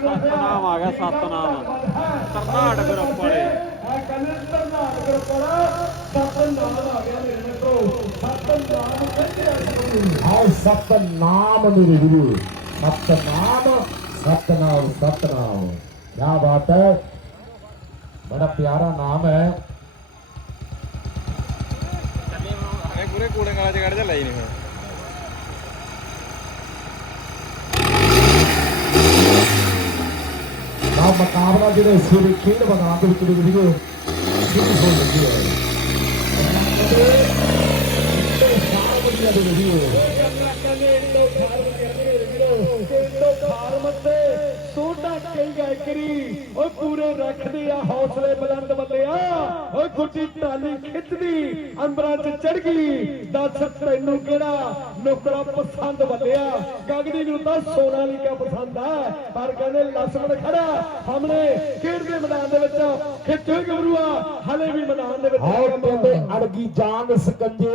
ਸਤਨਾਮ ਆ ਗਿਆ ਸਤਨਾਮ। ਕਰਨਾਟਕ ਗਰੁੱਪ ਵਾਲੇ। ਆ ਕਹਿੰਦੇ ਤਰਨਾਟ ਗਰੁੱਪ ਵਾਲਾ ਸਤਨਾਮ ਆ ਗਿਆ ਮੇਰੇ ਮਿੱਤਰੋ ਸਤਨਾਮ ਕਹਿੰਦੇ ਆ ਸਤਨਾਮ ਮੇਰੇ ਵੀਰੋ ਸਤਨਾਮ। ਸਤਨਾਮ ਸਤਨਾਮ ਕੀ ਬਾਤ ਹੈ। ਬੜਾ ਪਿਆਰਾ ਨਾਮ ਹੈ। ਅਰੇ ਪੂਰੇ ਕੂੜੇ ਗਾਲਾ ਚ ਕੱਢ ਜਾ ਲਈ ਨਹੀਂ ਫਿਰ ਨਾ ਮੁਕਾਬਲਾ ਜਿਹੜੇ ਸਿਰੇ ਖੇਡ ਮੈਦਾਨ ਦੇ ਵਿੱਚ ਮੇਰੇ ਵੀਰੋ ਸ਼ੁਰੂ ਹੋ ਲੱਗੀ ਹੈ। ਤੇ ਸਾਰਾ ਵਧੀਆ ਦੇ ਵੀਰੋ ਕਹਿੰਦੇ ਕਈ ਗਾਇਕਰੀ ਓਏ ਪੂਰੇ ਰੱਖਦੇ ਆ ਹੌਸਲੇ ਬੁਲੰਦ ਬੰਦਿਆ। ਓਏ ਗੁੱਡੀ ਢਾਲੀ ਖਿੱਚਦੀ ਅੰਬਰਾਂ 'ਚ ਚੜ ਗਈ। ਦੱਸ ਤੈਨੂੰ ਕਿਹੜਾ ਨੁਕਰਾ ਪਸੰਦ ਬੰਦਿਆ? ਗਗਨੀ ਨੂੰ ਤਾਂ ਸੋਨਾਲੀਕਾ ਪਸੰਦ ਆ। ਪਰ ਕਹਿੰਦੇ ਲਸਮਣ ਖੜਾ। ਸਾਹਮਣੇ ਖੇਡ ਦੇ ਮੈਦਾਨ ਦੇ ਵਿੱਚ। ਖਿੱਚੋ ਗੱਭਰੂਆ ਹਲੇ ਵੀ ਮੈਦਾਨ ਦੇ ਵਿੱਚ ਆਓ ਕਹਿੰਦੇ ਅੜਗੀ ਜਾਨ ਸਕੰਜੇ।